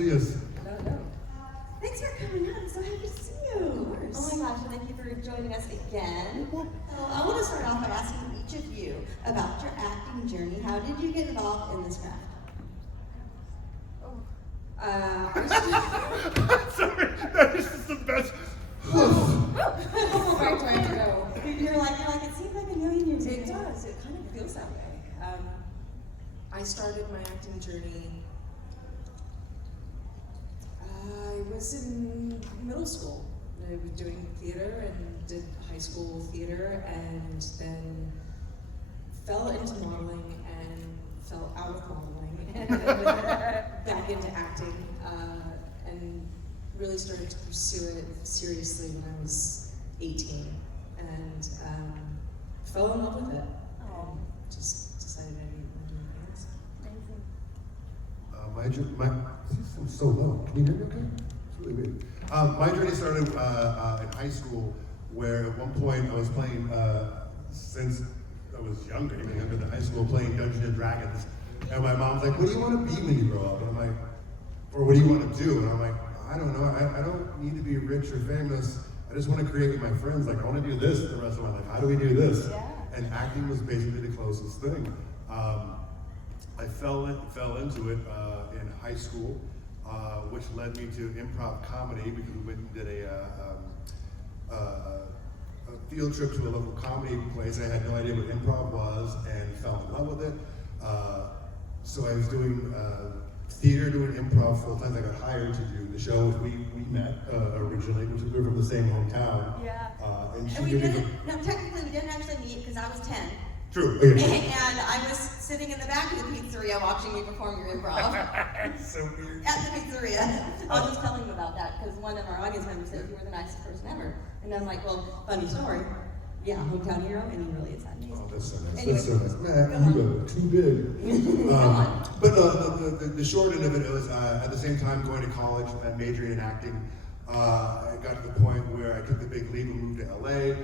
see us. No. Thanks for coming out. I'm so happy to see you. Of course. Oh my gosh, and thank you for joining us again. So I want to start off by asking each of you about your acting journey. How did you get involved in this craft? Sorry, that is just the best. Where do I have to go? You're like, it seems like a million years ago. It does. It kind of feels that way. I started my acting journey. I was in middle school. I was doing theater and did high school theater, and then fell into modeling and fell out of modeling and then back into acting, and really started to pursue it seriously when I was 18, and fell in love with it. Oh. And just decided I didn't want to do anything else. I'm so low. Can you hear me okay? It's really weird. My journey started in high school, where at one point I was playing, since I was younger, even younger than high school, playing Dungeons and Dragons. And my mom's like, what do you want to be when you grow up? And I'm like, or what do you want to do? And I'm like, I don't know. I don't need to be rich or famous. I just want to create with my friends. Like, I want to do this the rest of my life. How do we do this? Yeah. And acting was basically the closest thing. I fell into it in high school, which led me to improv comedy, because we went and did a field trip to a local comedy place. I had no idea what improv was and fell in love with it. So I was doing theater, doing improv full time. I got hired to do the show. We met originally, which we were from the same hometown. Yeah. And And we didn't, no, technically we didn't actually meet because I was 10. True. And I was sitting in the back of the pizzeria watching you perform your improv. So weird. At the pizzeria. I was just telling him about that because one of our audience members said you were the nicest person ever. And I'm like, well, funny story. Yeah, hometown hero, and he really is that amazing. Oh, that's so nice. Anyway, That's so nice. Man, you are too big. But the short end of it was at the same time going to college and majoring in acting. I got to the point where I took the big leap and moved to LA.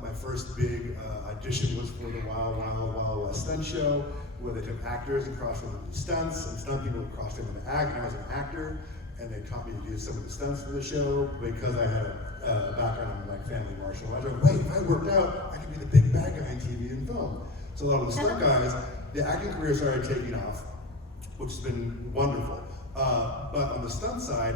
My first big audition was for the Wild West stunt show, where they took actors and crossed them into stunts, and stunt people would cross them into act. I was an actor, and they taught me to do some of the stunts for the show because I had a background in like family martial arts. I was like, wait, if I worked out, I could be the big bad guy in TV and film. So a lot of the stunt guys, the acting career started taking off, which has been wonderful. But on the stunt side,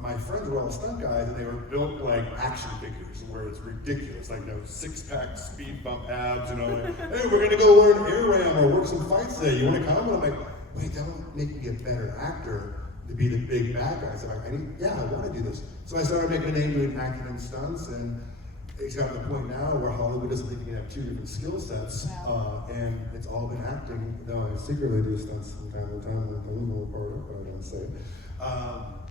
my friends were all stunt guys, and they were built like action figures, where it's ridiculous, like six-pack, speed bump abs, like, hey, we're gonna go learn air ram or work some fights today. You want to come? And I'm like, wait, that would make me a better actor to be the big bad guy. So I'm like, I want to do this. So I started making a name doing acting and stunts, and it's gotten to the point now where Hollywood doesn't think you can have two different skill sets, and it's all been acting. No, I secretly do stunts from time to time. I'm a little part of it, but I don't say it.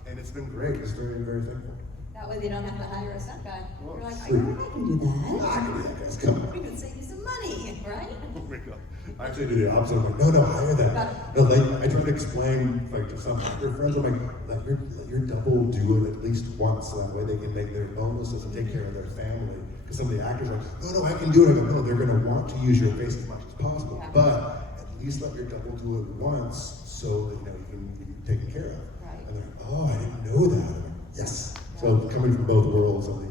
And it's been great. It's very, very thankful. That way they don't have to hire a stunt guy. Well, You're like, I sweet. know I can do that. I can do that, guys. Come on. We can save you some money, right? Oh my God. I actually do the opposite. I'm like, no, hire that. No, I try to explain to some actor friends, I'm like, let your double do it at least once, so that way they can make their bonuses and take care of their family. Because some of the actors are like, no, I can do it. I go, no, they're going to want to use your face as much as possible, but at least let your double do it once, so that you can be taken care of. Right. And they're like, oh, I didn't know that. I'm like, yes. So coming from both worlds of the,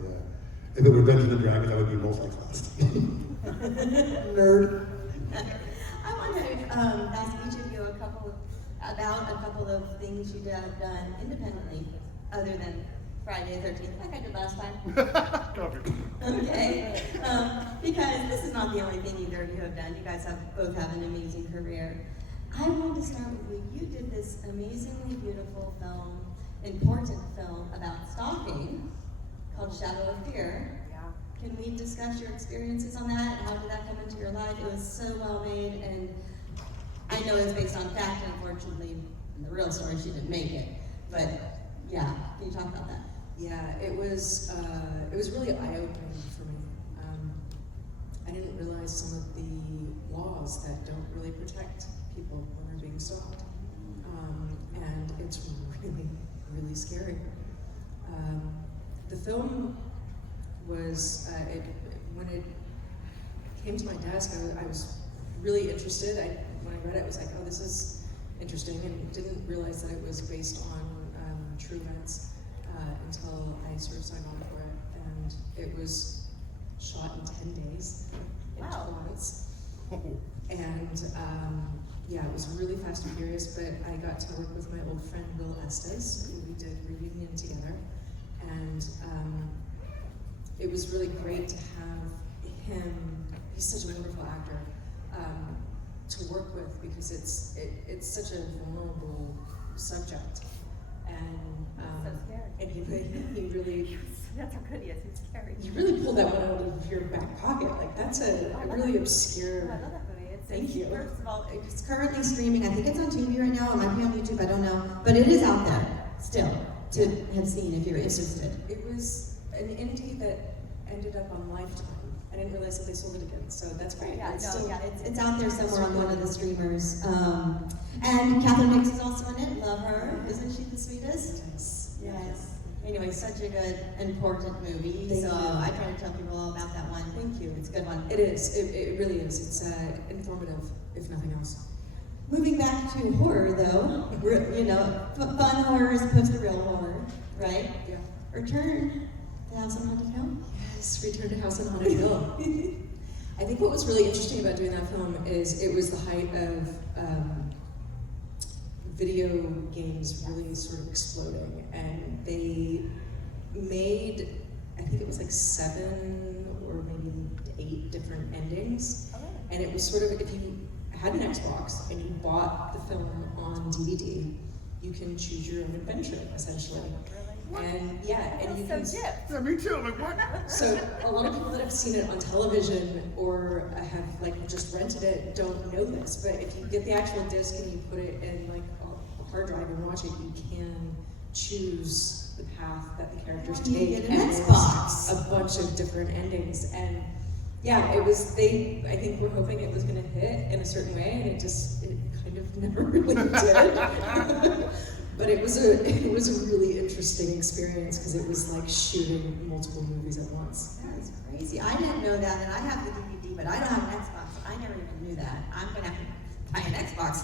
if it were Dungeons and Dragons, I would be most like last. Nerd. I want to ask each of you about a couple of things you have done independently, other than Friday the 13th, like I did last time. Okay, because this is not the only thing either of you have done. You guys both have an amazing career. I wanted to start with you. You did this amazingly beautiful film, important film about stalking called Shadow of Fear. Can we discuss your experiences on that? How did that come into your life? It was so well made, and I know it's based on fact. Unfortunately, in the real story, she didn't make it. But yeah, can you talk about that? Yeah, it was really eye-opening for me. I didn't realize some of the laws that don't really protect people when they're being stalked, and it's really, really scary. The film was, when it came to my desk, I was really interested. When I read it, I was like, oh, this is interesting, and didn't realize that it was based on truants until I sort of signed on for it, and it was shot in 10 days in Wow. Toronto. And yeah, it was really fast and furious, but I got to work with my old friend Will Estes, who we did Reunion together, and it was really great to have him. He's such a wonderful actor to work with, because it's such a vulnerable subject, and So scary. and he really That's how good he is. He's scary. you really pulled that one out of your back pocket. Like, that's a really obscure. I love that movie. Thank you. First of all, It's currently streaming. I think it's on TV right now. It might be on YouTube. I don't know, but it is out there still to have seen if you're interested. It was an indie that ended up on Lifetime. I didn't realize that they sold it again, so that's great. Yeah, It's no, still- yeah, It's out there somewhere on one of the streamers. And Catherine Hicks is also in it. Love her. Isn't she the sweetest? Yes. Yes. Anyway, such a good, important movie. Thank so you. I try to tell people all about that one. Thank you. It's a good one. It is. It really is. It's informative, if nothing else. Moving back to horror, though, you know, fun horror as opposed to real horror, right? Yeah. Return to House on Haunted Hill. Yes, Return to House on Haunted Hill. I think what was really interesting about doing that film is it was the height of video games really sort of exploding, and they made, I think it was like 7 or maybe 8 different endings, and it was sort of, if you had an Xbox and you bought the film on DVD, you can choose your own adventure, essentially. And yeah, and you can. Yeah, me too. Like what? So a lot of people that have seen it on television or have like just rented it don't know this, but if you get the actual disc and you put it in like a hard drive and watch it, you can choose the path that the characters You take. get an and there's Xbox. a bunch of different endings, and yeah, it was. I think we're hoping it was going to hit in a certain way, and it kind of never really did. But it was a really interesting experience because it was like shooting multiple movies at once. That is crazy. I didn't know that, and I have the DVD, but I don't have an Xbox. So I never even knew that. I'm gonna have to buy an Xbox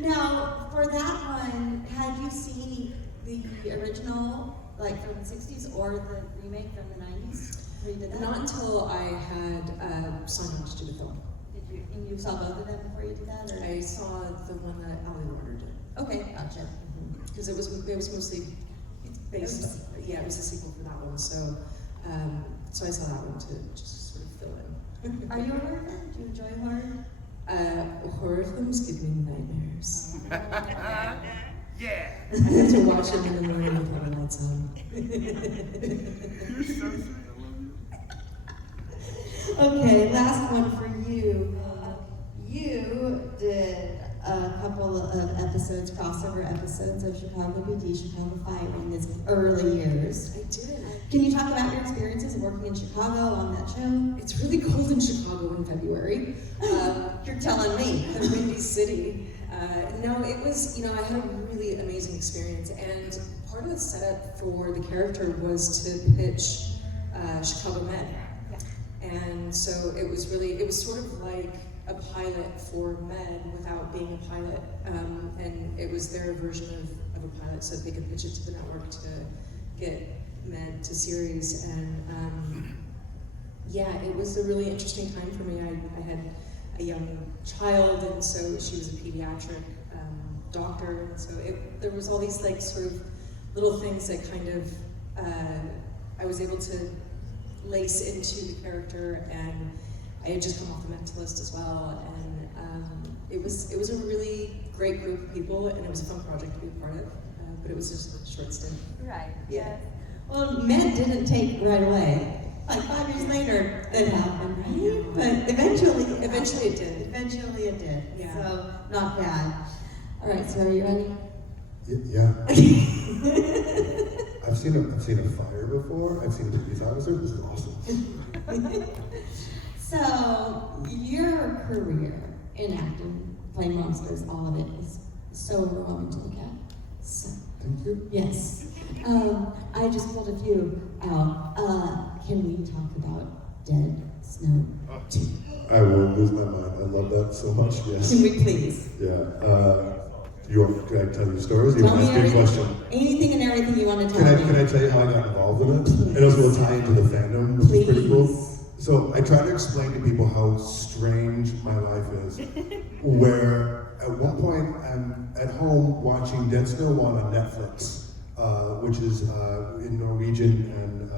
now. Now, for that one, had you seen the original, like from the '60s, or the remake from the '90s? Where you did that? Not until I had signed on to do the film. Did you? And you saw both of them before you did that, or? I saw the one that Ali Warner did. Okay, gotcha. Because it was mostly based. Yeah, it was a sequel for that one. So so I saw that one to just sort of fill in. Are you a horror fan? Do you enjoy horror? Horror films give me nightmares. Yeah. I have to watch them in the morning with all the lights on. You're so sweet. I love you. Okay, last one for you. You did a couple of episodes, crossover episodes of Chicago PD, Chicago Fire in its early years. I did. Can you talk about your experiences working in Chicago on that show? It's really cold in Chicago in February. You're telling me. The Windy City. No, it was, I had a really amazing experience, and part of the setup for the character was to pitch Chicago Med. And so it was sort of like a pilot for Med without being a pilot. And it was their version of a pilot, so they could pitch it to the network to get Med to series. And yeah, it was a really interesting time for me. I had a young child, and so she was a pediatric doctor, and so there was all these like sort of little things that kind of I was able to lace into the character, and I had just come off the Mentalist as well, and it was a really great group of people, and it was a fun project to be a part of, but it was just a short stint. Right. Yeah. Well, Med didn't take right away. Like 5 years later, it happened, right? But eventually Eventually it did. Eventually it did. Yeah. So, not bad. All right, so are you ready? Yeah. I've seen a fire before. I've seen a police officer. This is awesome. So, your career in acting, playing monsters, all of it is so overwhelming to look at. So, Thank you. yes. I just pulled a few out. Can we talk about Dead Snow 2? I will lose my mind. I love that so much. Yes. Can we please? Yeah. Can I tell you stories? You Tell want me to ask me a everything, question? anything and everything you want to tell Can I me. tell you how I got involved in it? And also will tie into the fandom, which is pretty cool. Please. So I try to explain to people how strange my life is. Where at one point I'm at home watching Dead Snow 1 on Netflix, which is in Norwegian and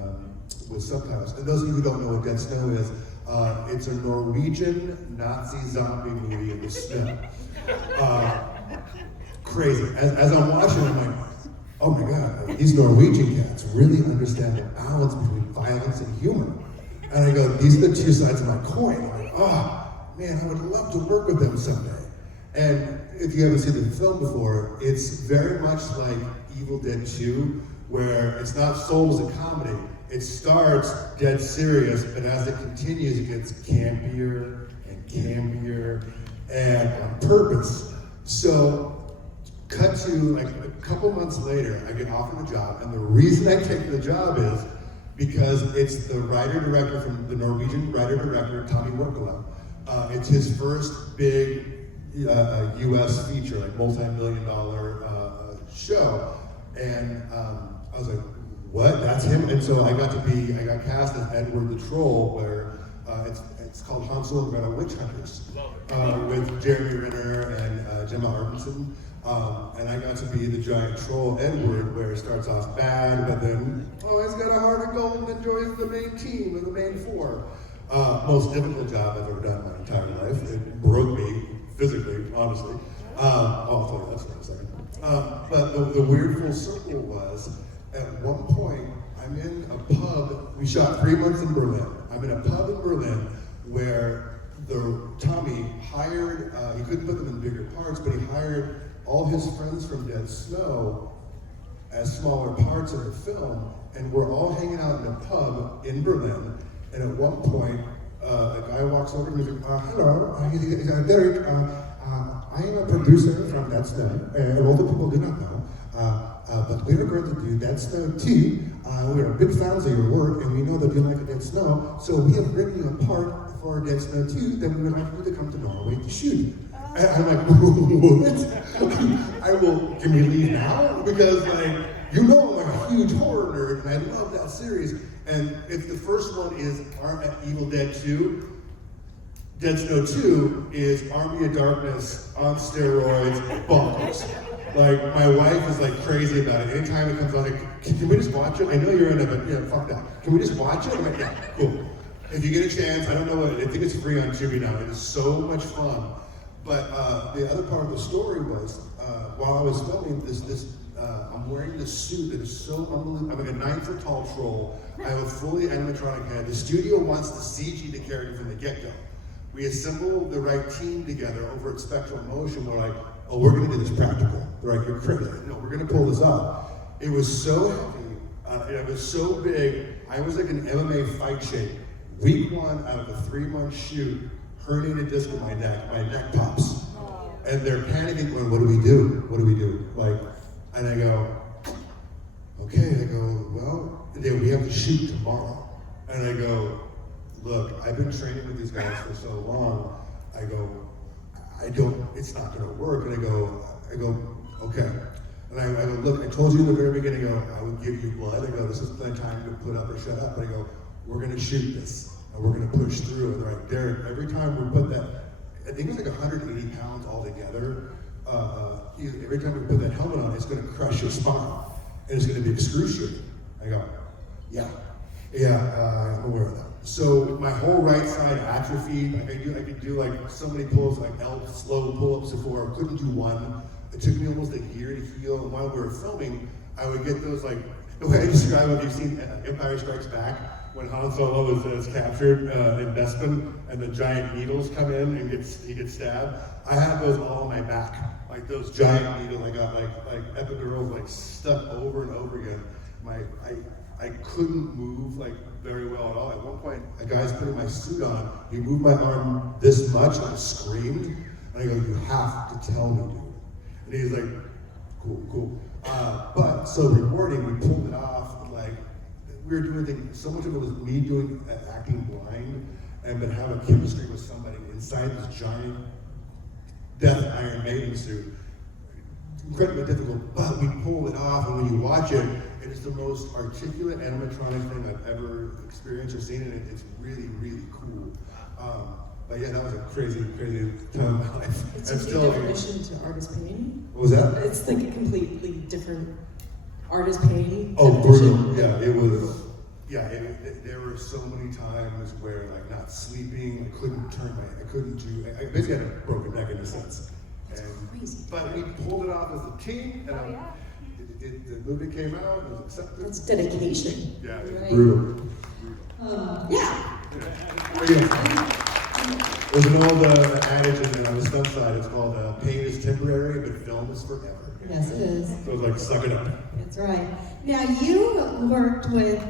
with subtitles. And those of you who don't know what Dead Snow is, it's a Norwegian Nazi zombie movie in the snow. Crazy. As I'm watching, I'm like, oh my God, these Norwegian cats really understand the balance between violence and humor. And I go, these are the two sides of my coin. I'm like, oh man, I would love to work with them someday. And if you haven't seen the film before, it's very much like Evil Dead 2, where it's not sold as a comedy. It starts dead serious, but as it continues, it gets campier and campier, and on purpose. So, cut to like a couple months later, I get offered the job, and the reason I take the job is because it's the writer-director from the Norwegian writer-director, Tommy Wirkola. It's his first big U.S. feature, like multi-million-dollar show, and I was like, what? That's him? And so I got cast as Edward the Troll, where it's called Hansel and Gretel Witch Hunters, with Jeremy Renner and Gemma Arvidsson. And I got to be the giant troll Edward, where it starts off bad, but then, he's got a heart of gold and joins the main team of the main four. Most difficult job I've ever done in my entire life. It broke me physically, honestly. I'll tell you that story in a second. But the weird full circle was, at one point, I'm in a pub. We shot 3 months in Berlin. I'm in a pub in Berlin where Tommy hired, he couldn't put them in bigger parts, but he hired all his friends from Dead Snow as smaller parts of the film, and we're all hanging out in a pub in Berlin, and at one point, a guy walks over and he's like, hello, Derek, I am a producer from Dead Snow, and a lot of people do not know, but we are going to do Dead Snow 2. We are big fans of your work, and we know that you like Dead Snow, so we have written you a part for Dead Snow 2 that we would like you to come to Norway to shoot. And I'm like, what? Can we leave now? Because I'm a huge horror nerd, and I love that series. And if the first one is Evil Dead 2, Dead Snow 2 is Army of Darkness on steroids, bonkers. Like, my wife is like crazy about it. Anytime it comes on, like, can we just watch it? I know you're in it, but yeah, fuck that. Can we just watch it? I'm like, yeah, cool. If you get a chance, I don't know I think it's free on Tubi now. It is so much fun. But the other part of the story was, while I was filming I'm wearing this suit that is so unbelievable. I'm like a 9-foot tall troll. I have a fully animatronic head. The studio wants to CG the character from the get-go. We assembled the right team together over at Spectral Motion. We're like, oh, we're gonna do this practical. They're like, you're crazy. No, we're gonna pull this off. It was so heavy, and it was so big. I was like an MMA fight shape. Week 1 out of a 3-month shoot, herniated disc in my neck pops. And they're panicking, going, what do we do? What do we do? Like, and I go, okay, well, we have to shoot tomorrow. And I go, look, I've been training with these guys for so long. I go, it's not gonna work. And I go, okay. And I go, look, I told you in the very beginning, I would give you blood. I go, this is the time to put up or shut up. And I go, we're gonna shoot this, and we're gonna push through. And they're like, Derek, every time we put that, I think it was like 180 pounds altogether. Every time we put that helmet on, it's gonna crush your spine, and it's gonna be excruciating. I go, yeah, I'm aware of that. So my whole right side atrophied. Like I could do like so many pulls, like slow pull-ups before. I couldn't do one. It took me almost a year to heal. And while we were filming, I would get those like, the way I describe it, if you've seen Empire Strikes Back, when Han Solo is captured in Bespin, and the giant needles come in and he gets stabbed. I had those all on my back, like those giant needles. I got like epidurals like stuck over and over again. I couldn't move like very well at all. At one point, a guy's putting my suit on. He moved my arm this much, and I screamed. And I go, "You have to tell me, dude." And he's like, "Cool." But so rewarding. We pulled it off. Like we were doing things. So much of it was me doing acting blind, and then having chemistry with somebody inside this giant Death Iron Maiden suit. incredibly difficult, but we pulled it off, and when you watch it, it is the most articulate animatronic thing I've ever experienced or seen, and it's really, really cool. But yeah, that was a crazy, crazy time in my life. It's And a still, definition to artist painting. what was that? It's like a completely different artist painting. Oh, definition. brutal. Yeah, it was. Yeah, there were so many times where like not sleeping, I couldn't do. I basically had a broken neck in a sense. That's crazy. But we pulled it off as a team, and the movie came out, and it was accepted. That's dedication. Yeah, it was Right. brutal. Yeah. There's an old adage on the stunt side. It's called "pain is temporary, but film is forever." Yes, it is. So it's like suck it up. That's right. Now, you worked with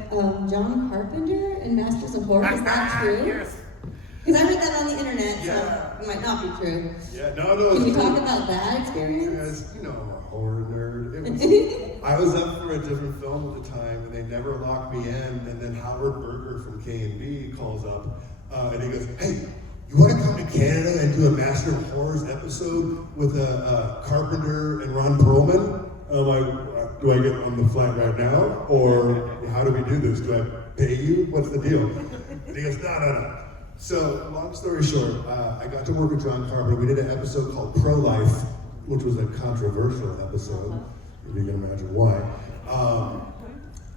John Carpenter in Masters of Horror. Is that true? Yes. Because I read that on the internet, so Yeah. it might not be true. Yeah, no. Can it's you talk true. about that experience? As you know, I'm a horror nerd. It was, I was up for a different film at the time, and they never locked me in. And then Howard Berger from K&B calls up, and he goes, "Hey, you want to come to Canada and do a Master of Horrors episode with Carpenter and Ron Perlman?" I'm like, "Do I get on the flight right now, or how do we do this? Do I pay you? What's the deal?" And he goes, "No. So, long story short, I got to work with John Carpenter. We did an episode called Pro-Life, which was a controversial episode, if you can imagine why.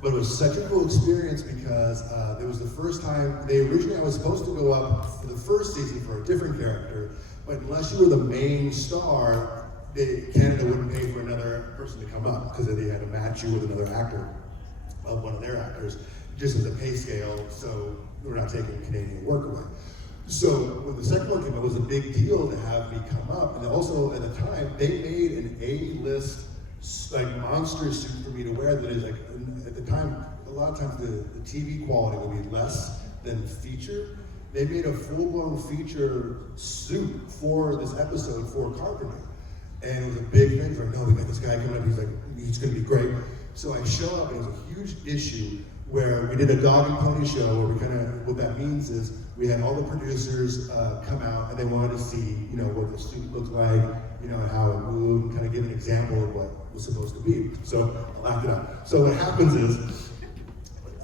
But it was such a cool experience because it was the first time, I was supposed to go up for the first season for a different character, but unless you were the main star, Canada wouldn't pay for another person to come up because they had to match you with another actor, one of their actors, just as a pay scale, so we're not taking Canadian work away. So when the second one came out, it was a big deal to have me come up, and also at the time, they made an A-list like monster suit for me to wear that is like, at the time, a lot of times the TV quality would be less than feature. They made a full-blown feature suit for this episode for Carpenter. And it was a big thing for him. No, we got this guy coming up, he's gonna be great. So I show up, and it was a huge issue where we did a dog and pony show where what that means is we had all the producers come out and they wanted to see, what the suit looked like, and how it moved, and kind of give an example of what it was supposed to be. So I laughed it out. So what happens is,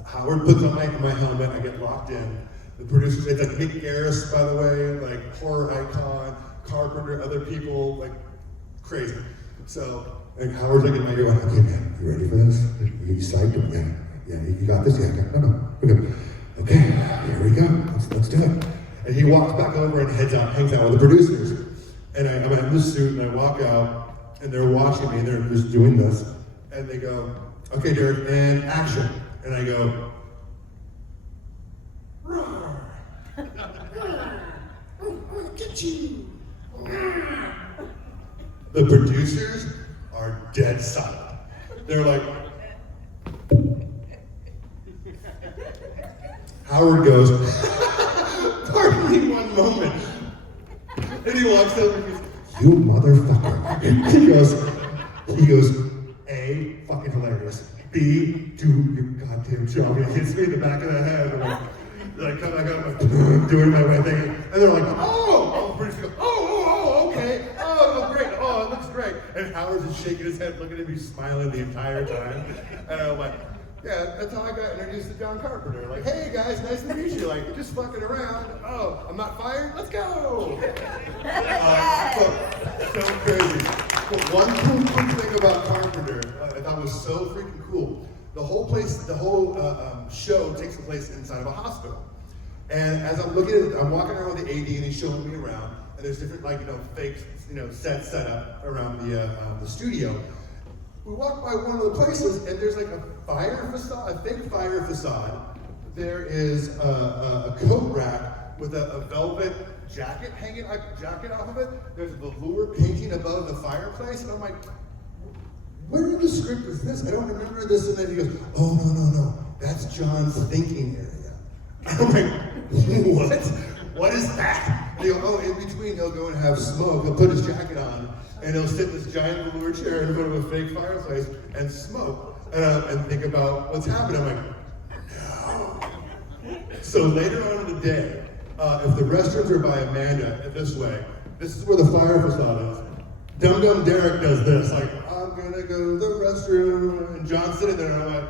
Howard puts on my helmet, I get locked in. The producers, it's like Mick Garris, by the way, like horror icon, Carpenter, other people, like crazy. So like Howard's like in my ear, like, "Okay, man, you ready for this? You psyched him, man? Yeah, you got this? Yeah, no. Okay, here we go. Let's do it." And he walks back over and hangs out with the producers. And I'm in this suit, and I walk out, and they're watching me, and they're just doing this. And they go, "Okay, Derek, and action." And I go, "Roar! Roar! Get you!" The producers are dead silent. They're like, Howard goes, "Pardon me one moment." And he walks over and goes, "You motherfucker." He goes, A, fucking hilarious. B, do your goddamn job. And he hits me in the back of the head. And I come back up, I'm doing my way thing. And they're like, "Oh, pretty good. Oh, okay. Oh, great. Oh, it looks great." And Howard's just shaking his head, looking at me, smiling the entire time. And I'm like, "Yeah, that's how I got introduced to John Carpenter. Like, hey guys, nice to meet you. Like, just fucking around. Oh, I'm not fired? Let's go." So crazy. But one cool thing about Carpenter, I thought was so freaking cool. The whole show takes place inside of a hospital. And as I'm looking at it, I'm walking around with the AD and he's showing me around. And there's different, fake, sets set up around the studio. We walk by one of the places, and there's like a fake fire facade. There is a coat rack with a velvet jacket hanging, jacket off of it. There's a velour painting above the fireplace, and I'm like, "Where in the script is this? I don't remember this." And then he goes, "Oh, no, that's John's thinking area." I'm like, "What? What is that?" And he goes, "Oh, in between he'll go and have smoke. He'll put his jacket on, and he'll sit in this giant velour chair in front of a fake fireplace and smoke and think about what's happening." I'm like, "No." So later on in the day, if the restrooms are by Amanda this way, this is where the fire facade is. Dum Dum Derek does this, like, I'm gonna go to the restroom. And John's sitting there, and I'm like,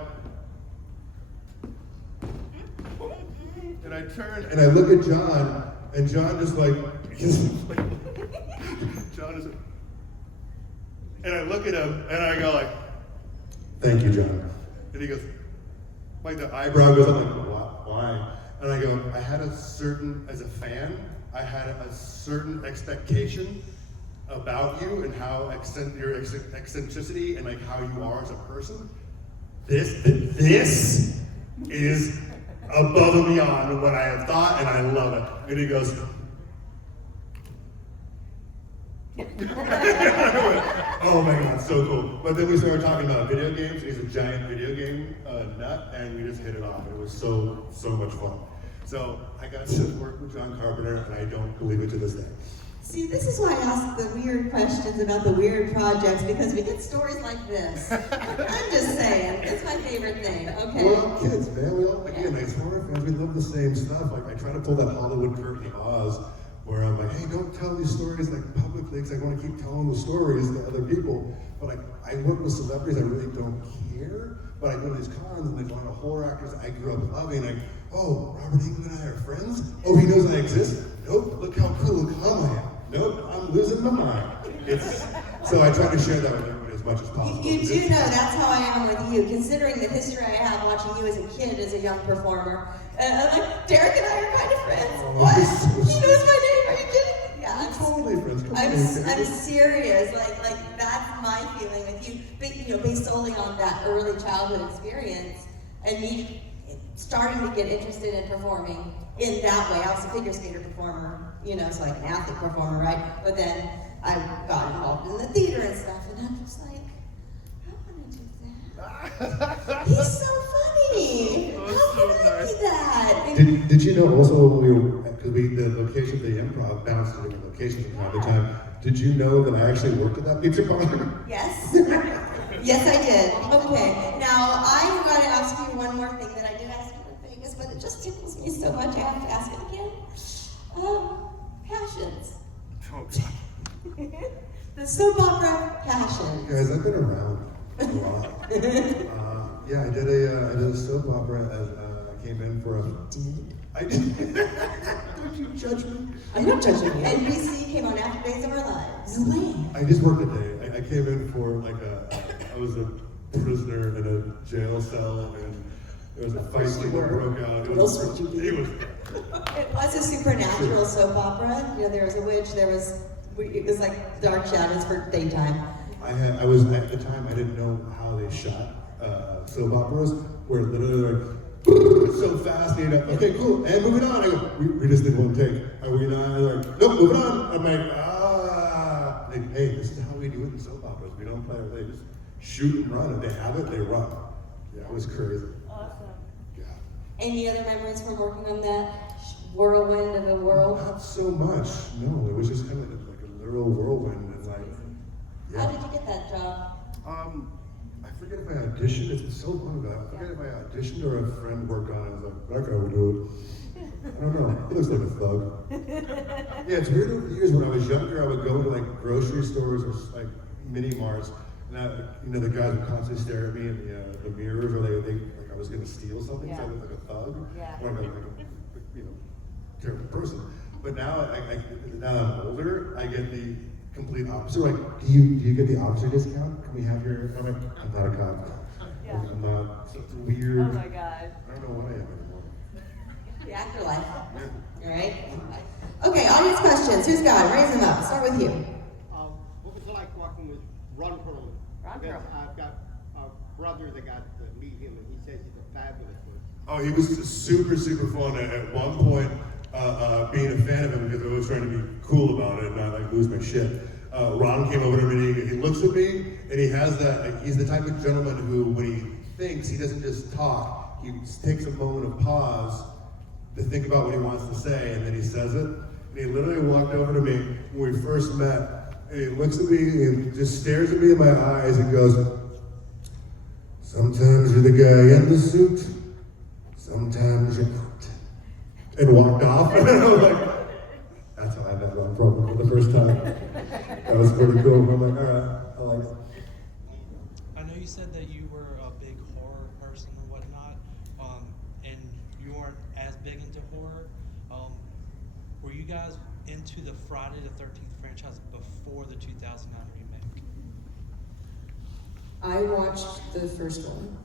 and I turn and I look at John, and John just like, John is, and I look at him, and I go like, thank you, John. And he goes, like the eyebrow goes up, like, why? And I go, I had a certain, as a fan, I had a certain expectation about you and how your eccentricity and like how you are as a person. This is above and beyond what I have thought, and I love it. And he goes, oh my God, so cool. But then we started talking about video games. He's a giant video game nut, and we just hit it off. It was so much fun. So I got to work with John Carpenter, and I don't believe it to this day. See, this is why I ask the weird questions about the weird projects, because we get stories like this. I'm just saying, it's my favorite thing. Okay. We're all kids, man. We all, again, as horror fans, we love the same stuff. Like, I try to pull that Hollywood curtain of Oz, where I'm like, hey, don't tell these stories like publicly, because I want to keep telling the stories to other people. But like, I work with celebrities, I really don't care. But I go to these cons, and there's a lot of horror actors I grew up loving. Like, oh, Robert Englund and I are friends? Oh, he knows I exist? Nope, look how cool and calm I am. Nope, I'm losing my mind. So I try to share that with everybody as much as possible. You do know that's how I am with you, considering the history I have watching you as a kid, as a young performer. Like, Derek and I are kind of friends. Oh, What? so He knows my name, are you kidding me? Yeah, We're totally friends. I'm serious. Like that's my feeling with you. But, you know, based solely on that early childhood experience, and me starting to get interested in performing in that way. I was a figure skater performer, you know, so like an athlete performer, right? But then I got involved in the theater and stuff, and I'm just like, I want to do that. He's so funny. How can I be that? And Did you know also when we were, because the location of the improv bounced to different locations from time to time, did you know that I actually worked at that pizza parlor? yes. Yes, I did. Okay. Now, I'm going to ask you one more thing that I did ask you in Vegas, but it just tickles me so much I have to ask it again. Passions. Oh, God. The soap opera Passion. Guys, I've been around a lot. Yeah, I did a soap opera as I came in for a. I did. Don't you judge me? I'm not judging you. NBC came on after Days of Our Lives. No way. I just worked a day. I came in for like I was a prisoner in a jail cell, and there was a fight scene that broke out. It was. It was a supernatural soap opera. You know, there was a witch. It was like dark shadows for daytime. I was at the time. I didn't know how they shot soap operas, where literally like so fast. And okay, cool, and moving on. I go, we just did one take. Are we not? They're like, nope, moving on. I'm like, like, hey, this is how we do it in soap operas. We don't play. They just shoot and run. If they have it, they run. Yeah, it was crazy. Awesome. Yeah. Any other memories from working on that whirlwind of a world? Not so much. No, it was just kind of like a literal whirlwind, and like, yeah. How did you get that job? I forget if I auditioned. It's been so long ago. I forget if I auditioned or a friend worked on it. I was like, that guy would do it. I don't know. He looks like a thug. Yeah, it's weird over the years. When I was younger, I would go to like grocery stores or like mini marts, and the guys would constantly stare at me in the mirrors, or they like I was going to steal something. So I looked like a thug. Yeah. Or like a terrible person. But now, now that I'm older, I get the complete opposite. Like, do you get the officer discount? Can we have your? I'm like, I'm not a cop. Yeah. I'm not. It's weird. Oh my God. I don't know what I am anymore. The afterlife. Yeah. All right. Okay, audience questions. Who's got it? Raise them up. Start with you. What was it like working with Ron Perlman? Ron Because Perlman. I've got a brother that got to meet him, and he says he's a fabulous person. Oh, he was super fun. At one point, being a fan of him because I was trying to be cool about it and not like lose my shit. Ron came over to me and he looks at me and he has that, like, he's the type of gentleman who, when he thinks, he doesn't just talk. He takes a moment of pause to think about what he wants to say, and then he says it. And he literally walked over to me when we first met, and he looks at me and just stares at me in my eyes and goes, "Sometimes you're the guy in the suit, sometimes you're not." And walked off. And I was like, that's how I met Ron Perlman for the first time. That was pretty cool. I'm like, all right, I like it. person and whatnot, and you weren't as big into horror. Were you guys into the Friday the 13th franchise before the 2009 remake? I watched the first one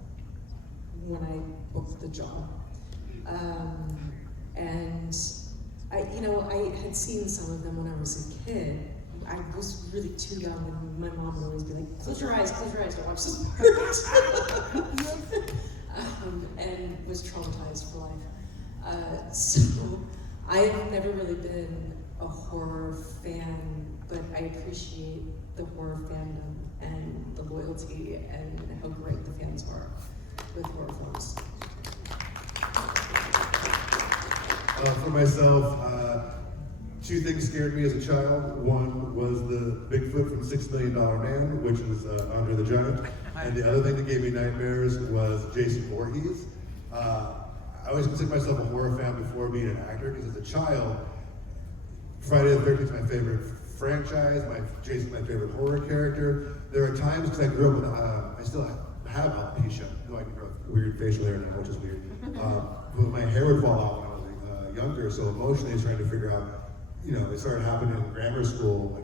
when I booked the job. And I had seen some of them when I was a kid. I was really too young, and my mom would always be like, close your eyes, don't watch this part. And was traumatized for life. So I've never really been a horror fan, but I appreciate the horror fandom and the loyalty and how great the fans are with horror films. For myself, two things scared me as a child. One was the Bigfoot from $6 Million Man, which was Andre the Giant. And the other thing that gave me nightmares was Jason Voorhees. I always considered myself a horror fan before being an actor, because as a child, Friday the 13th is my favorite franchise, Jason's my favorite horror character. There are times, because I grew up with, I still have alopecia, though I can grow weird facial hair now, which is weird. But my hair would fall out when I was younger, so emotionally I was trying to figure out, it started happening in grammar school,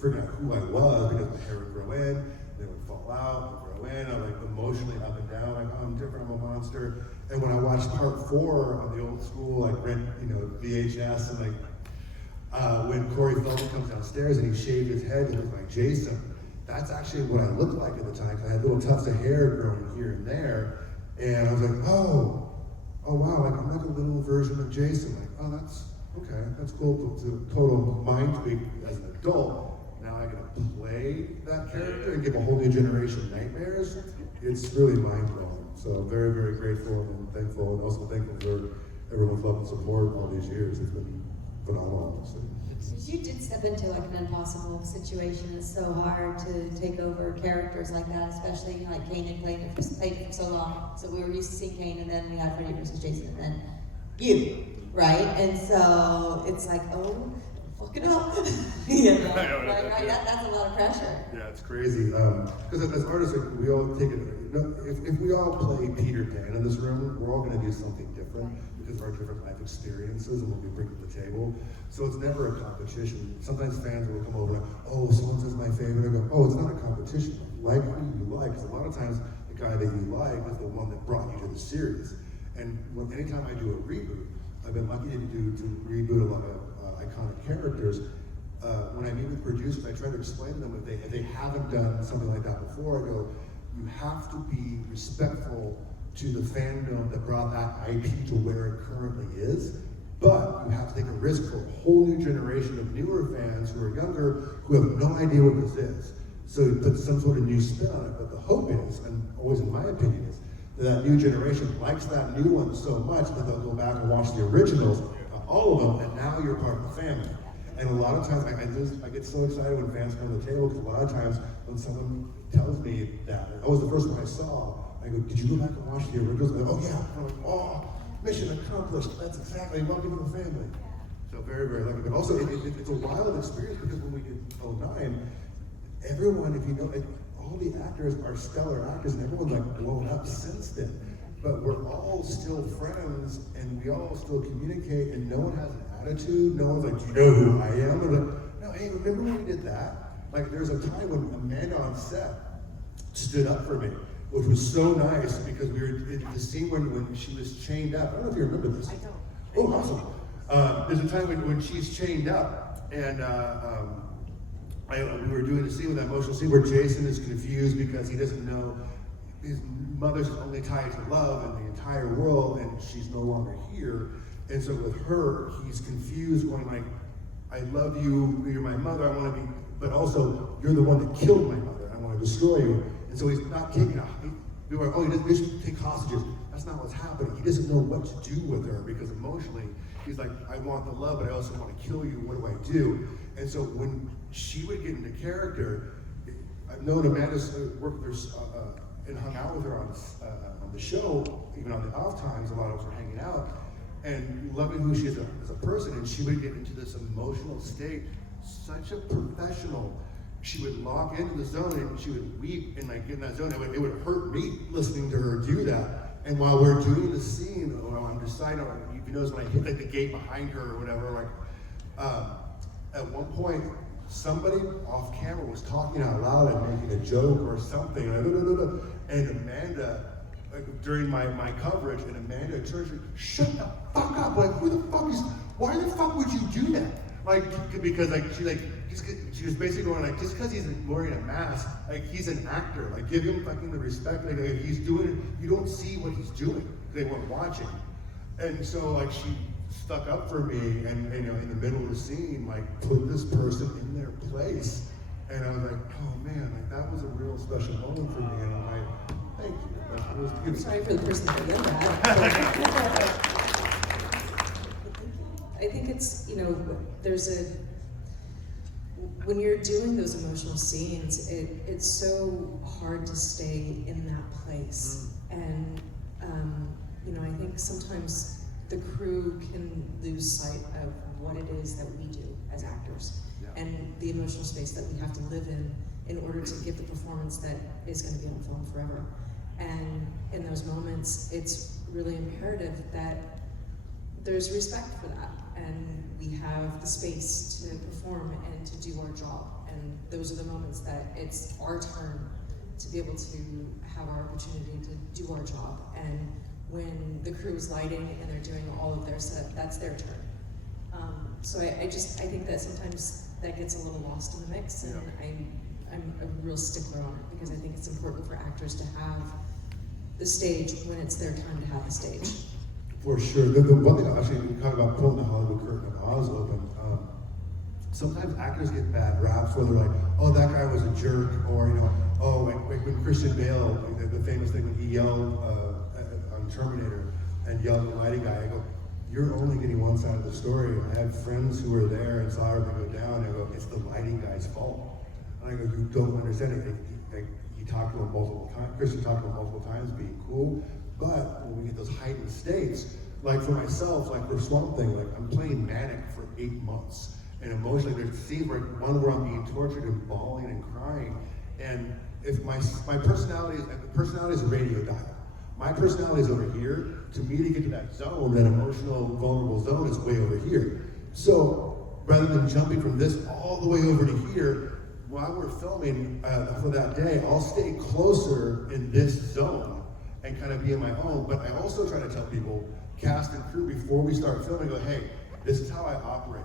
figuring out who I was, because my hair would grow in, then it would fall out, would grow in, I'm like emotionally up and down, like, oh, I'm different, I'm a monster. And when I watched part 4 on the old school, like rent, VHS, and when Corey Feldman comes downstairs and he shaved his head to look like Jason, that's actually what I looked like at the time, because I had little tufts of hair growing here and there, and I was like, oh wow, like I'm like a little version of Jason, like, oh, that's okay, that's cool. It's a total mind tweak as an adult. Now I get to play that character and give a whole new generation nightmares. It's really mind blowing. So I'm very, very grateful and thankful, and also thankful for everyone's love and support all these years. It's been phenomenal. So. You did step into like an impossible situation. It's so hard to take over characters like that, especially like Kane played it for so long. So we were used to seeing Kane, and then we had Freddy versus Jason, and then you, right? And so it's like, oh, fuck it up. Right? That's a lot of pressure. Yeah, it's crazy. Because as artists, like, we all take it. If we all play Peter Pan in this room, we're all going to do something different because of our different life experiences and what we bring to the table. So it's never a competition. Sometimes fans will come over and, oh, someone says my favorite. I go, oh, it's not a competition. Like who you like. Because a lot of times the guy that you like is the one that brought you to the series. And anytime I do a reboot, I've been lucky to reboot a lot of iconic characters. When I meet with producers, I try to explain to them if they haven't done something like that before, I go, you have to be respectful to the fandom that brought that IP to where it currently is, but you have to take a risk for a whole new generation of newer fans who are younger, who have no idea what this is. So you put some sort of new spin on it, but the hope is, and always in my opinion is, that new generation likes that new one so much that they'll go back and watch the originals, all of them, and now you're part of the family. And a lot of times, I get so excited when fans come to the table, because a lot of times when someone tells me that, that was the first one I saw, I go, did you go back and watch the originals? And they're like, oh yeah. I'm like, oh, mission accomplished. That's exactly, welcome to the family. So very, very lucky. But also, it's a wild experience, because when we did 09, everyone, if you know, all the actors are stellar actors, and everyone's like blown up since then. But we're all still friends, and we all still communicate, and no one has an attitude. No one's like, do you know who I am? And like, no, hey, remember when we did that? Like, there's a time when Amanda on set stood up for me, which was so nice, because we were in the scene when she was chained up. I don't know if you remember this. I don't. Oh, awesome. There's a time when she's chained up, and we were doing a scene with that emotional scene where Jason is confused because he doesn't know his mother's only tied to love in the entire world, and she's no longer here. And so with her, he's confused, going like, I love you, you're my mother, I want to be, but also, you're the one that killed my mother, I want to destroy you. And so he's not taking people are, oh, he doesn't take hostages. That's not what's happening. He doesn't know what to do with her, because emotionally, he's like, I want the love, but I also want to kill you, what do I do? And so when she would get into character, I've known Amanda's worked with her, and hung out with her on the show, even on the off times, a lot of us were hanging out, and loving who she is as a person, and she would get into this emotional state, such a professional. she would lock into the zone and she would weep and like get in that zone. It would hurt me listening to her do that. And while we're doing the scene, while I'm deciding, you notice when I hit like the gate behind her or whatever, like at one point, somebody off camera was talking out loud and making a joke or something, and Amanda, during my coverage, and Amanda turns to me, shut the fuck up, like why the fuck would you do that? Like, because like, she was basically going like, just because he's wearing a mask, like he's an actor, like give him fucking the respect, like if he's doing it, you don't see what he's doing, they weren't watching. And so like she stuck up for me and you know, in the middle of the scene, like put this person in their place. And I was like, oh man, like that was a real special moment for me. And I'm like, thank you. Like, it was beautiful. Sorry for the person that yelled that. I think it's, you know, when you're doing those emotional scenes, it's so hard to stay in that place. And, you know, I think sometimes the crew can lose sight of what it is that we do as actors, and the emotional space that we have to live in order to give the performance that is going to be on film forever. And in those moments, it's really imperative that there's respect for that, and we have the space to perform and to do our job. And those are the moments that it's our turn to be able to have our opportunity to do our job. And when the crew is lighting and they're doing all of their setup, that's their turn. So I think that sometimes that gets a little lost in the mix, and I'm a real stickler on it, because I think it's important for actors to have the stage when it's their time to have the stage. For sure. The one thing, actually, we talk about pulling the Hollywood curtain of Oz open. Sometimes actors get bad raps where they're like, oh, that guy was a jerk, or, you know, oh, like when Christian Bale, like the famous thing when he yelled on Terminator and yelled at the lighting guy, I go, you're only getting one side of the story. I had friends who were there and saw everything go down, and I go, it's the lighting guy's fault. And I go, you don't understand it. He talked to him multiple times, Christian talked to him multiple times, being cool, but when we get those heightened states, like for myself, like for Swamp Thing, like I'm playing manic for 8 months. And emotionally, there's scenes where where I'm being tortured and bawling and crying. And if my personality is a radio dial. My personality is over here. To me, to get to that zone, that emotional, vulnerable zone, is way over here. So rather than jumping from this all the way over to here, while we're filming for that day, I'll stay closer in this zone and kind of be in my own. But I also try to tell people, cast and crew, before we start filming, go, hey, this is how I operate.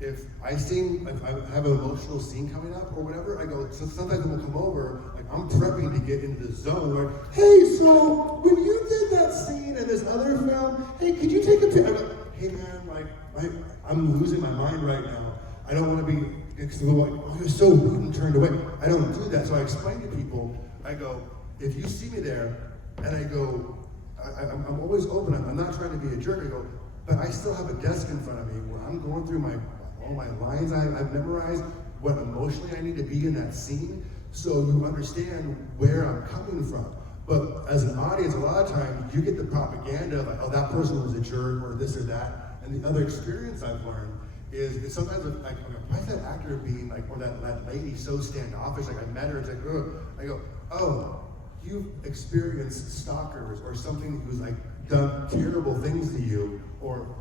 If I have an emotional scene coming up or whatever, I go, so sometimes we'll come over, like I'm prepping to get into the zone where, hey, so when you did that scene in this other film, hey, could you take a picture? I go, hey man, like I'm losing my mind right now. I don't want to be, like, oh, you're so rude and turned away. I don't do that. So I explain to people, I go, if you see me there, and I go, I'm always open. I'm not trying to be a jerk. I go, but I still have a desk in front of me where I'm going through all my lines I've memorized, what emotionally I need to be in that scene, so you understand where I'm coming from. But as an audience, a lot of times you get the propaganda of like, oh, that person was a jerk or this or that. And the other experience I've learned is sometimes like, why is that actor being like, or that lady so standoffish? Like I met her, it's like, ugh. I go, oh, you've experienced stalkers or something who's like done terrible things to you, or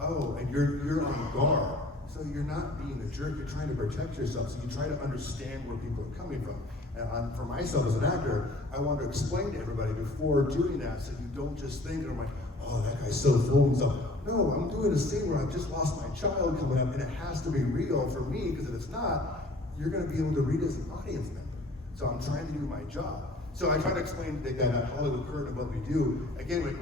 oh, and you're on guard. So you're not being a jerk, you're trying to protect yourself, so you try to understand where people are coming from. And for myself as an actor, I want to explain to everybody before doing that, so you don't just think, I'm like, oh, that guy's so full of himself. No, I'm doing a scene where I've just lost my child coming up, and it has to be real for me, because if it's not, you're going to be able to read as an audience member. So I'm trying to do my job. So I try to explain that Hollywood curtain of what we do. Again, with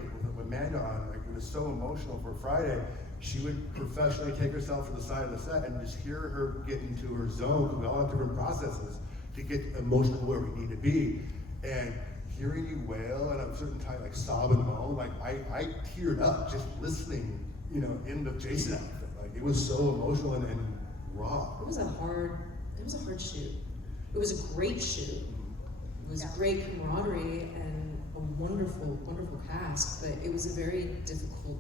Amanda on, like, it was so emotional for Friday. She would professionally take herself to the side of the set and just hear her get into her zone. We all have different processes to get emotional where we need to be. And hearing you wail at a certain time, like sob and moan, like I teared up just listening, you know, in the Jason outfit. Like it was so emotional and raw. It was a hard shoot. It was a great shoot. It was great camaraderie and a wonderful, wonderful cast, but it was a very difficult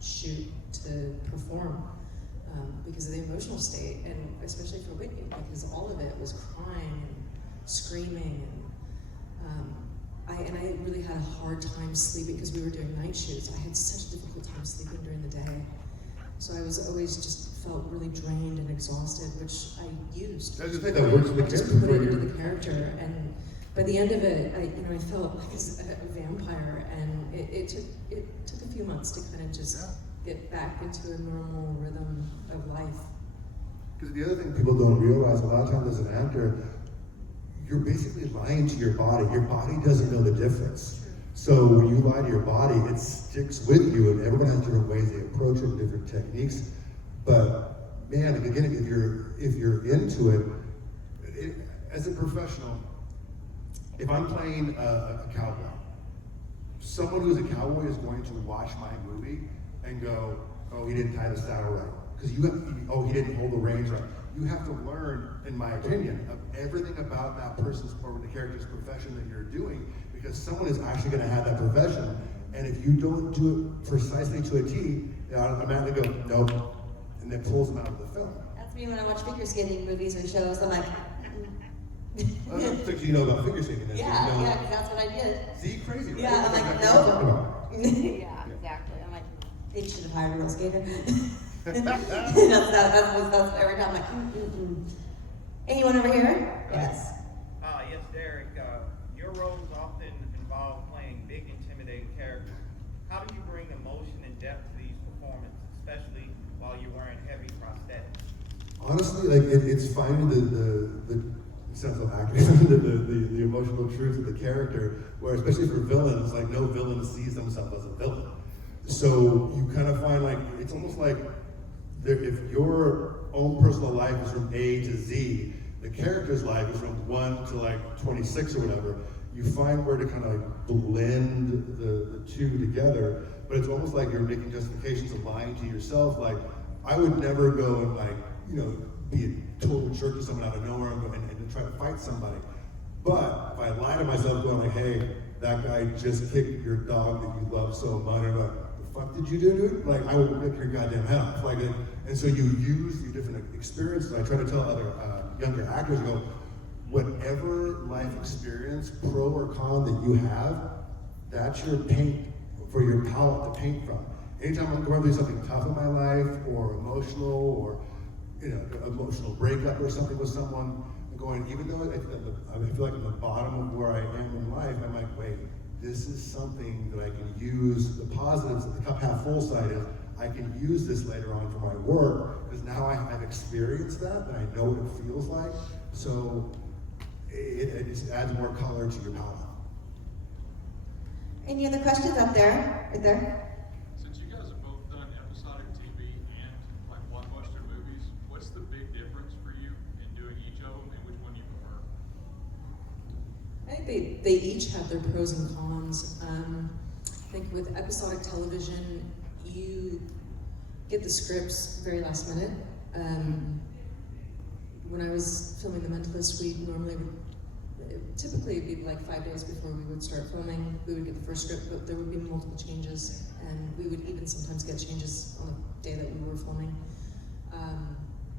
shoot to perform. because of the emotional state, and especially for Whitney, because all of it was crying and screaming, and I really had a hard time sleeping because we were doing night shoots. I had such a difficult time sleeping during the day, so I was always just felt really drained and exhausted, which I used. I just think that works with I just kids put it for into you. the character, and by the end of it, I felt like a vampire, and it took a few months to kind of just get back into a normal rhythm of life. Because the other thing people don't realize, a lot of times as an actor, you're basically lying to your body. Your body doesn't know the difference. So when you lie to your body, it sticks with you, and everyone has different ways they approach it, different techniques. But man, again, if you're into it, as a professional, if I'm playing a cowboy, someone who's a cowboy is going to watch my movie and go, oh, he didn't tie the saddle right. Because he didn't hold the reins right. You have to learn, in my opinion, of everything about that person's or the character's profession that you're doing, because someone is actually going to have that profession. And if you don't do it precisely to a T, they automatically go, nope, and then pulls them out of the film. That's me when I watch figure skating movies or shows. I'm like, I don't think you know about figure skating. Then, yeah, you know, yeah, 'cause that's what I did. See, crazy, right? Yeah, I'm like, That's what I'm talking about. Yeah, exactly. I'm like, they should have hired a real skater. that's every time I'm like, Anyone over here? Yes. Yes, Derek. Your roles often involve playing big, intimidating characters. How do you bring emotion and depth to these performances, especially while you're wearing heavy prosthetics? Honestly, like it's finding the sense of acting, the emotional truth of the character. Where especially for villains, like no villain sees themselves as a villain. So you kind of find like it's almost like if your own personal life is from A to Z, the character's life is from 1 to like 26 or whatever. You find where to kind of like blend the two together, but it's almost like you're making justifications of lying to yourself. Like I would never go and like be a total jerk to someone out of nowhere and try to fight somebody. But if I lie to myself, going like, hey, that guy just kicked your dog that you love so much, and I'm like, the fuck did you do, dude? Like, I will rip your goddamn head off. Like, and so you use your different experiences. I try to tell other younger actors, go, whatever life experience, pro or con that you have, that's your paint for your palette to paint from. Anytime I'm going through something tough in my life, or emotional, or emotional breakup or something with someone, I'm going, even though I feel like I'm at the bottom of where I am in life, I'm like, wait, this is something that I can use, the positives, the cup half full side is, I can use this later on for my work, because now I've experienced that, and I know what it feels like, so it just adds more color to your palette. Any other questions up there? Right there? Since you guys have both done episodic TV and like blockbuster movies, what's the big difference for you in doing each of them, and which one do you prefer? I think they each have their pros and cons. I think with episodic television, you get the scripts very last minute. When I was filming The Mentalist, we normally typically it'd be like 5 days before we would start filming. We would get the first script, but there would be multiple changes, and we would even sometimes get changes on the day that we were filming.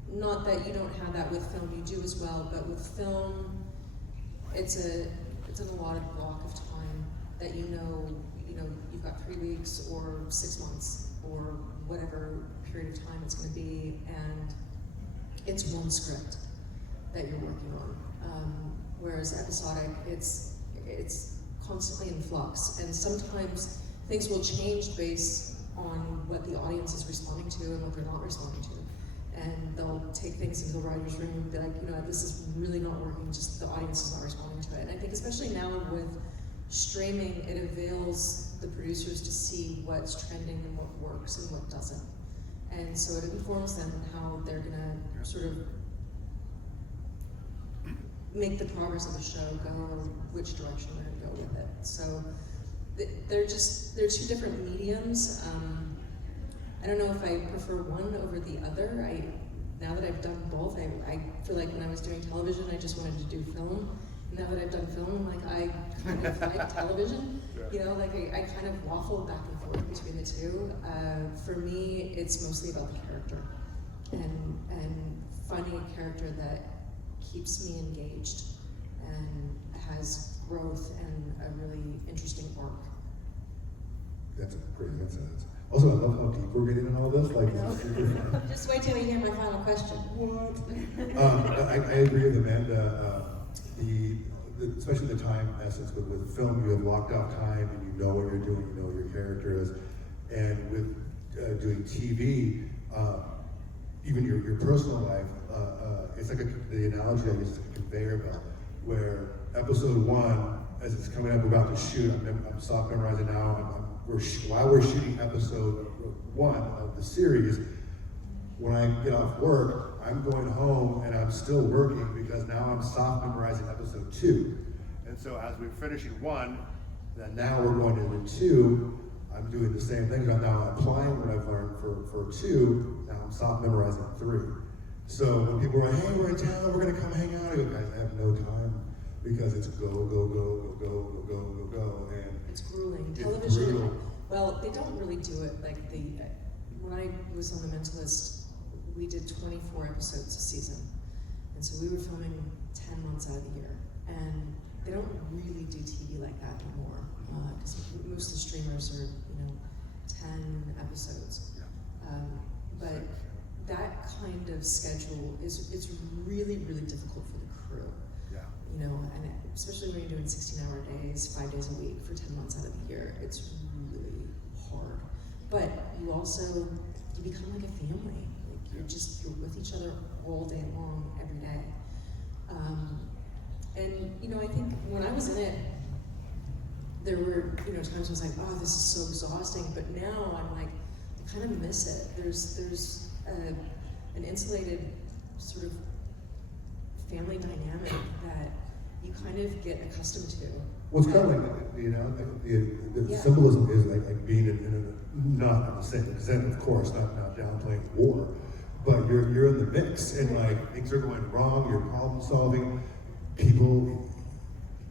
Not that you don't have that with film, you do as well, but with film, it's an allotted block of time that you've got 3 weeks or 6 months or whatever period of time it's going to be, and it's one script that you're working on. Whereas episodic, it's constantly in flux, and sometimes things will change based on what the audience is responding to and what they're not responding to. And they'll take things into the writer's room and be like, this is really not working, just the audience is not responding to it. And I think especially now with streaming, it avails the producers to see what's trending and what works and what doesn't. And so it informs them how they're gonna sort of make the progress of the show go, or which direction they're gonna go with it. So they're two different mediums. I don't know if I prefer one over the other. Now that I've done both, I feel like when I was doing television, I just wanted to do film. Now that I've done film, I'm like, I kind of like television. I kind of waffle back and forth between the two. For me, it's mostly about the character. and finding a character that keeps me engaged and has growth and a really interesting arc. That's great. That's also, I love how deep we're getting in all this. Like, it's super fun. Just wait till you hear my final question. What? I agree with Amanda. Especially the time essence with film, you have locked off time and you know what you're doing, you know what your character is. And with doing TV, even your personal life, it's like the analogy I use is a conveyor belt, where episode 1, as it's coming up, we're about to shoot. I'm soft memorizing now. While we're shooting episode 1 of the series, when I get off work, I'm going home and I'm still working because now I'm soft memorizing episode 2. And so as we're finishing 1, then now we're going into 2. I'm doing the same thing. I'm now applying what I've learned for 2. Now I'm soft memorizing 3. So when people are like, hey, we're in town, we're gonna come hang out, I go, guys, I have no time because it's go, go, go, go, go, go, go, go, go. And It's grueling. It's Television, brutal. well, they don't really do it like when I was on The Mentalist, we did 24 episodes a season. And so we were filming 10 months out of the year. And they don't really do TV like that anymore. Because most of the streamers are, 10 episodes. But that kind of schedule it's really, really difficult for the crew. yeah. And especially when you're doing 16-hour days, 5 days a week for 10 months out of the year, it's really hard. But you become like a family. You're with each other all day long, every day. And I think when I was in it, there were times I was like, oh, this is so exhausting. But now I'm like, I kind of miss it. There's an insulated sort of family dynamic that you kind of get accustomed to. Well, it's kind of like, the Yeah. symbolism is like being in not in the same extent, of course, not downplaying war, but you're in the mix and like things are going wrong, you're problem solving. People,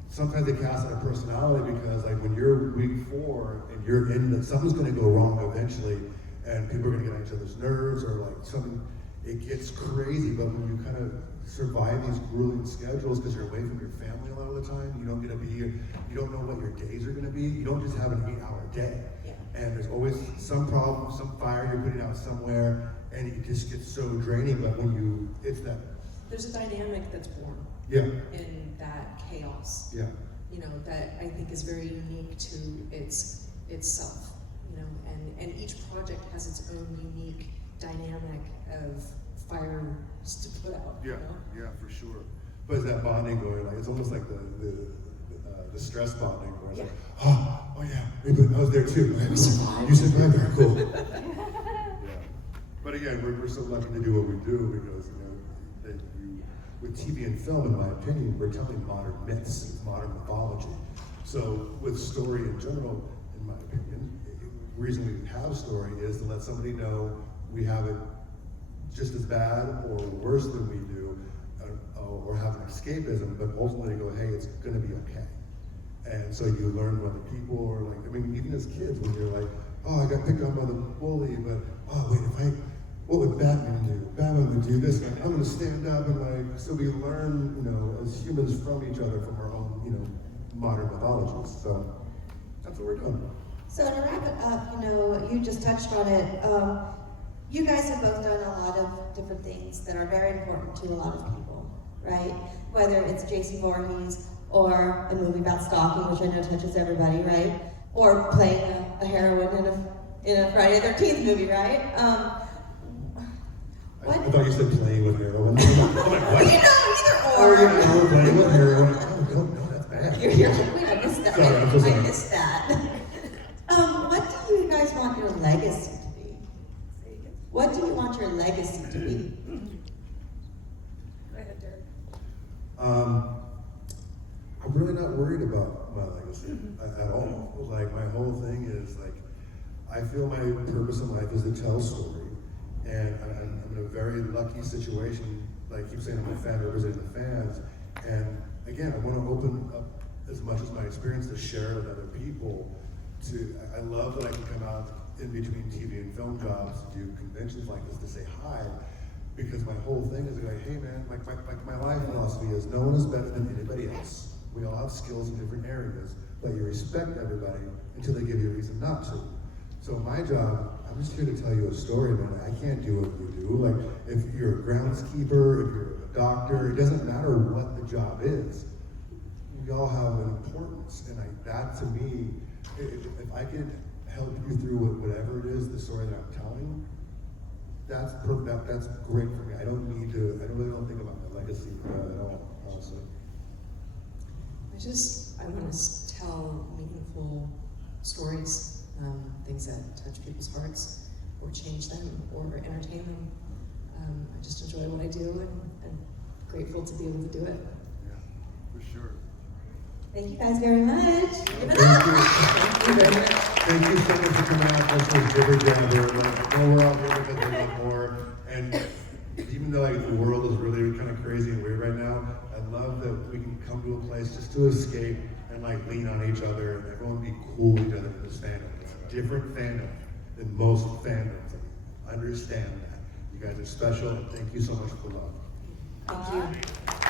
sometimes they cast out a personality because like when you're week 4 and you're something's gonna go wrong eventually and people are gonna get on each other's nerves or like something, it gets crazy, but when you kind of survive these grueling schedules because you're away from your family a lot of the time, you don't get to be here, you don't know what your days are gonna be, you don't just have an 8-hour day. Yeah. And there's always some problem, some fire you're putting out somewhere, and it just gets so draining, but when There's a dynamic that's born yeah, in that chaos. yeah. That I think is very unique to itself. And each project has its own unique dynamic of fires to put out. Yeah, yeah, for sure. But it's that bonding going, like it's almost like the stress bonding where it's like, oh yeah, I was there too. We survived. You survived, very cool. Yeah. But again, we're so lucky to do what we do because that with TV and film, in my opinion, we're telling modern myths, modern mythology. So with story in general, in my opinion, the reason we have story is to let somebody know we have it just as bad or worse than we do, or have an escapism, but ultimately go, hey, it's gonna be okay. And so you learn from other people, or like, even as kids, when you're like, oh, I got picked on by the bully, but oh wait, what would Batman do? Batman would do this, like, I'm gonna stand up and like, so we learn, as humans from each other, from our own, modern mythologies. So that's what we're doing. So to wrap it up, you just touched on it. You guys have both done a lot of different things that are very important to a lot of people, right? Whether it's J.C. Voorhees or a movie about stalking, which I know touches everybody, right? Or playing a heroine in a Friday the 13th movie, right? I thought you said playing with heroin. I'm like, what? Either Oh, or. yeah, we're playing with heroin. Oh, no, that's bad. You're like, wait, I missed that. Sorry, I'm so sorry. I missed that. What do you guys want your legacy to be? What do you want your legacy to be? Go ahead, Derek. I'm really not worried about my legacy at all. Like, my whole thing is like, I feel my purpose in life is to tell story, and I'm in a very lucky situation. Like I keep saying, I'm a fan representing the fans, and again, I want to open up as much as my experience to share with other people. I love that I can come out in between TV and film jobs to do conventions like this to say hi, Because my whole thing is like, hey man, my life philosophy is no one is better than anybody else. We all have skills in different areas, but you respect everybody until they give you a reason not to. So my job, I'm just here to tell you a story, man. I can't do what you do. Like, if you're a groundskeeper, if you're a doctor, it doesn't matter what the job is. We all have an importance, and that to me, if I could help you through whatever it is, the story that I'm telling, that's great for me. I really don't think about my legacy at all, honestly. I want to tell meaningful stories, things that touch people's hearts, or change them, or entertain them. I just enjoy what I do, and grateful to be able to do it. Yeah, for sure. Thank you guys very much. Give it Thank up. you. Thank you so much for coming out. This was Jibber Jabber. We're out here because we want more. And even though the world is really kind of crazy and weird right now, I love that we can come to a place just to escape and lean on each other and everyone be cool with each other in this fandom. It's a different fandom than most fandoms. Understand that. You guys are special, and thank you so much for the love. Thank you.